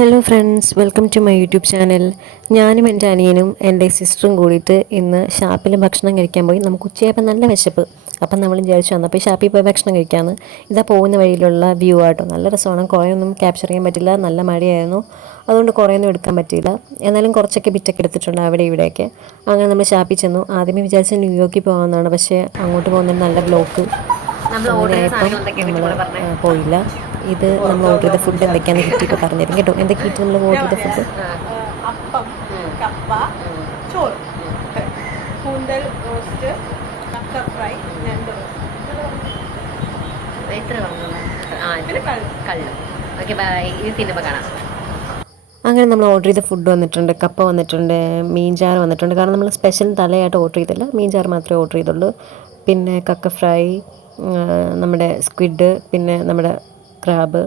Hello friends, welcome to my YouTube channel. ഞാനും എൻ്റെ അനിയനും എൻ്റെ സിസ്റ്ററും കൂടിയിട്ട് ഇന്ന് ഷാപ്പിൽ ഭക്ഷണം കഴിക്കാൻ പോയി. നമുക്ക് ഉച്ചയായപ്പോൾ നല്ല വിശപ്പ്. അപ്പം നമ്മൾ വിചാരിച്ചു വന്നപ്പോൾ ഷാപ്പിൽ പോയി ഭക്ഷണം കഴിക്കാമെന്ന്. ഇതാ പോകുന്ന വഴിയിലുള്ള വ്യൂ ആട്ടോ, നല്ല രസമാണ്. കുറേയൊന്നും ക്യാപ്ചർ ചെയ്യാൻ പറ്റില്ല, നല്ല മഴയായിരുന്നു, അതുകൊണ്ട് കുറേയൊന്നും എടുക്കാൻ പറ്റിയില്ല. എന്നാലും കുറച്ചൊക്കെ ബിറ്റൊക്കെ എടുത്തിട്ടുണ്ട് അവിടെ ഇവിടെയൊക്കെ. അങ്ങനെ നമ്മൾ ഷാപ്പിൽ ചെന്നു. ആദ്യമേ വിചാരിച്ച് ന്യൂയോർക്കിൽ പോകാമെന്നാണ്, പക്ഷേ അങ്ങോട്ട് പോകുന്നതിന് നല്ല ബ്ലോക്ക്, അങ്ങനെയായപ്പം നമ്മൾ പോയില്ല. ഇത് നമ്മൾ ഓർഡർ ചെയ്ത ഫുഡ് എന്തൊക്കെയാണെന്ന് കിട്ടിയപ്പോൾ പറഞ്ഞുതരും കേട്ടോ. എന്തൊക്കെ കിട്ടി നമ്മൾ ഓർഡർ ചെയ്ത ഫുഡ്? അപ്പം, കപ്പ, ചോറ്, കൂന്തൽ റോസ്റ്റ്, കക്ക ഫ്രൈ, ഞണ്ട് അങ്ങനെ നമ്മൾ ഓർഡർ ചെയ്ത ഫുഡ് വന്നിട്ടുണ്ട്. കപ്പ വന്നിട്ടുണ്ട്, മീൻചാറ് വന്നിട്ടുണ്ട്. കാരണം നമ്മൾ സ്പെഷ്യൽ തലയായിട്ട് ഓർഡർ ചെയ്തില്ല, മീൻചാറ് മാത്രമേ ഓർഡർ ചെയ്തുള്ളൂ. പിന്നെ കക്ക ഫ്രൈ, നമ്മുടെ സ്ക്വിഡ്, പിന്നെ നമ്മുടെ ക്രാബ്.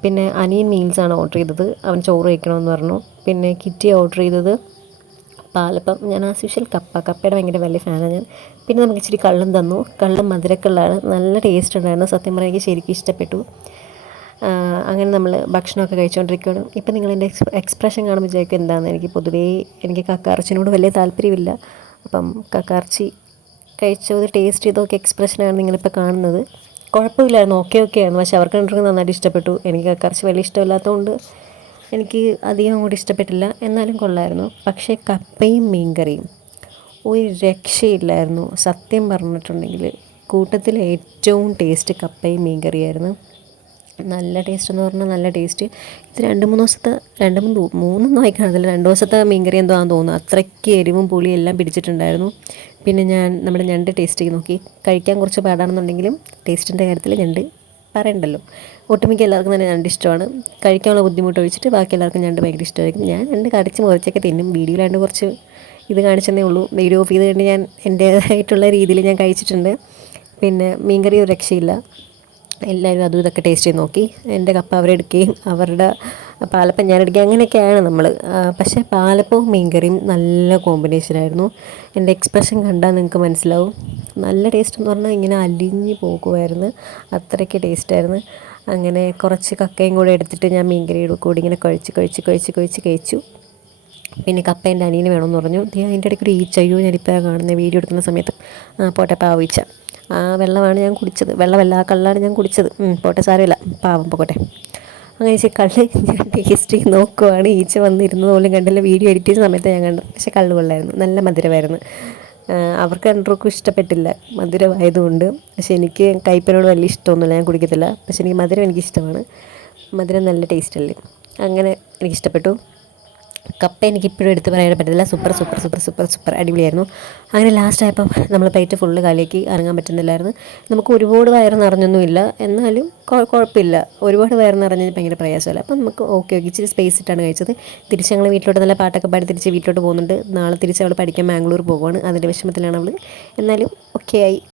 പിന്നെ അനിയൻ മീൽസാണ് ഓർഡർ ചെയ്തത്, അവൻ ചോറ് കഴിക്കണമെന്ന് പറഞ്ഞു. പിന്നെ കിറ്റി ഓർഡർ ചെയ്തത് പാലപ്പം. ഞാൻ ആസ് യൂഷ്വൽ കപ്പയുടെ ഭയങ്കര വലിയ ഫാനാണ് ഞാൻ. പിന്നെ നമുക്ക് ഇച്ചിരി കള്ളും തന്നു. കള്ളും മധുരക്കള്ളാണ്, നല്ല ടേസ്റ്റ് ഉണ്ടായിരുന്നു. സത്യം പറയാൻ എനിക്ക് ശരിക്കും ഇഷ്ടപ്പെട്ടു. അങ്ങനെ നമ്മൾ ഭക്ഷണമൊക്കെ കഴിച്ചുകൊണ്ടിരിക്കുകയാണ്. ഇപ്പം നിങ്ങളെൻ്റെ എക്സ്പ്രഷൻ കാണുമ്പോൾ വിചാരിക്കും എന്താണെന്ന്. എനിക്ക് പൊതുവേ കക്കയിറച്ചിനോട് വലിയ താല്പര്യമില്ല. അപ്പം കക്കയിറച്ചി കഴിച്ചത് ടേസ്റ്റ് ചെയ്തൊക്കെ എക്സ്പ്രഷനാണ് നിങ്ങളിപ്പോൾ കാണുന്നത്. കുഴപ്പമില്ലായിരുന്നു, ഓക്കെ ആയിരുന്നു. പക്ഷെ അവർക്ക് രണ്ടുപേർക്കും നന്നായിട്ട് ഇഷ്ടപ്പെട്ടു. എനിക്ക് കക്കയിറച്ചി വലിയ ഇഷ്ടമില്ലാത്തതുകൊണ്ട് എനിക്ക് അധികം അങ്ങോട്ട് ഇഷ്ടപ്പെട്ടില്ല, എന്നാലും കൊള്ളായിരുന്നു. പക്ഷേ കപ്പയും മീൻകറിയും ഒരു രക്ഷയില്ലായിരുന്നു. സത്യം പറഞ്ഞിട്ടുണ്ടെങ്കിൽ കൂട്ടത്തിൽ ഏറ്റവും ടേസ്റ്റ് കപ്പയും മീൻകറിയായിരുന്നു. നല്ല ടേസ്റ്റ് എന്ന് പറഞ്ഞാൽ നല്ല ടേസ്റ്റ്. ഇത് മൂന്നൊന്നും ആയി കാണത്തില്ല, 2 ദിവസത്തെ മീൻകറി എന്തോ ആണെന്ന് തോന്നുന്നു. അത്രയ്ക്ക് എരിവും പുളിയും എല്ലാം പിടിച്ചിട്ടുണ്ടായിരുന്നു. പിന്നെ ഞാൻ നമ്മുടെ ഞണ്ട് ടേസ്റ്റ് ചെയ്ത് നോക്കി. കഴിക്കാൻ കുറച്ച് പാടാണെന്നുണ്ടെങ്കിലും ടേസ്റ്റിൻ്റെ കാര്യത്തിൽ ഞണ്ട് പറയണ്ടല്ലോ. ഒട്ടുമിക്ക എല്ലാവർക്കും തന്നെ ഞണ്ട് ഇഷ്ടമാണ്. കഴിക്കാനുള്ള ബുദ്ധിമുട്ട് ഒഴിച്ചിട്ട് ബാക്കി എല്ലാവർക്കും ഞണ്ട് ഭയങ്കര ഇഷ്ടമായിരിക്കും. ഞാൻ ഞണ്ട് കടിച്ച് മുറിച്ചൊക്കെ തിന്നും. വീഡിയോയിലാണ്ട് കുറച്ച് ഇത് കാണിച്ചതേ ഉള്ളൂ. വീഡിയോ ഓഫ് ചെയ്ത് കൊണ്ട് ഞാൻ എൻ്റേതായിട്ടുള്ള രീതിയിൽ ഞാൻ കഴിച്ചിട്ടുണ്ട്. പിന്നെ മീൻകറി ഒരു രക്ഷയില്ല. എല്ലാവരും അതും ഇതൊക്കെ ടേസ്റ്റ് ചെയ്ത് നോക്കി. എൻ്റെ കപ്പ അവരെടുക്കുകയും അവരുടെ പാലപ്പം ഞാൻ എടുക്കുകയും അങ്ങനെയൊക്കെയാണ് നമ്മൾ. പക്ഷേ പാലപ്പവും മീൻകറിയും നല്ല കോമ്പിനേഷനായിരുന്നു. എൻ്റെ എക്സ്പ്രഷൻ കണ്ടാൽ നിങ്ങൾക്ക് മനസ്സിലാവും. നല്ല ടേസ്റ്റ് എന്ന് പറഞ്ഞാൽ ഇങ്ങനെ അലിഞ്ഞ് പോകുമായിരുന്നു, അത്രയ്ക്ക് ടേസ്റ്റായിരുന്നു. അങ്ങനെ കുറച്ച് കക്കയും കൂടെ എടുത്തിട്ട് ഞാൻ മീൻകറിയുടെ കൂടി ഇങ്ങനെ കഴിച്ചു. പിന്നെ കപ്പ എൻ്റെ അനിയന് വേണമെന്ന് പറഞ്ഞു. അതിൻ്റെ ഇടയ്ക്ക് ഒരു ഈച്ചയോ ഞാനിപ്പോൾ കാണുന്ന വീഡിയോ എടുക്കുന്ന സമയത്ത് പോട്ടെ പാവിച്ച ആ വെള്ളമാണ് ഞാൻ കുടിച്ചത്. വെള്ളമല്ല, ആ കള്ളാണ് ഞാൻ കുടിച്ചത്. പോട്ടെ, സാരമില്ല, പാവം പോട്ടെ. അങ്ങനെ കള്ള് ഞാൻ ടേസ്റ്റ് ചെയ്ത് നോക്കുവാണ്. ഈച്ച വന്നിരുന്നത് പോലും കണ്ടില്ല. വീഡിയോ എഡിറ്റ് ചെയ്യുന്ന സമയത്ത് ഞാൻ കണ്ടത്. പക്ഷേ കള്ള് കൊള്ളായിരുന്നു, നല്ല മധുരമായിരുന്നു. അവർക്ക് രണ്ടുപേർക്കും ഇഷ്ടപ്പെട്ടില്ല മധുരമായതുകൊണ്ട്. പക്ഷേ എനിക്ക് കയ്പ്പിനോട് വലിയ ഇഷ്ടമൊന്നുമില്ല, ഞാൻ കുടിക്കത്തില്ല. പക്ഷേ എനിക്ക് മധുരം എനിക്കിഷ്ടമാണ്. മധുരം നല്ല ടേസ്റ്റല്ലേ, അങ്ങനെ എനിക്കിഷ്ടപ്പെട്ടു. കപ്പ എനിക്കിപ്പോഴും എടുത്ത് പറയാൻ പറ്റത്തില്ല. സൂപ്പർ അടിപൊളിയായിരുന്നു. അങ്ങനെ ലാസ്റ്റ് ആയപ്പം നമ്മൾ പ്ലേറ്റ് ഫുള്ള് കാലിലേക്ക് ഇറങ്ങാൻ പറ്റുന്നില്ലായിരുന്നു. നമുക്ക് ഒരുപാട് വയറ് നിറഞ്ഞൊന്നുമില്ല, എന്നാലും കുഴപ്പമില്ല. ഒരുപാട് വയറ് നിറഞ്ഞാൽ ഭയങ്കര പ്രയാസമല്ല. അപ്പം നമുക്ക് ഓക്കെ ഇച്ചിരി സ്പേസ് ഇട്ടാണ് കഴിച്ചത്. തിരിച്ച് ഞങ്ങൾ വീട്ടിലോട്ട് നല്ല പാട്ടൊക്കെ പാടി തിരിച്ച് വീട്ടിലോട്ട് പോകുന്നുണ്ട്. നാളെ തിരിച്ച് അവൾ പഠിക്കാൻ മാംഗ്ലൂർ പോകുവാണ്. അതിൻ്റെ വിഷമത്തിലാണ് അവൾ, എന്നാലും ഓക്കെ ആയി.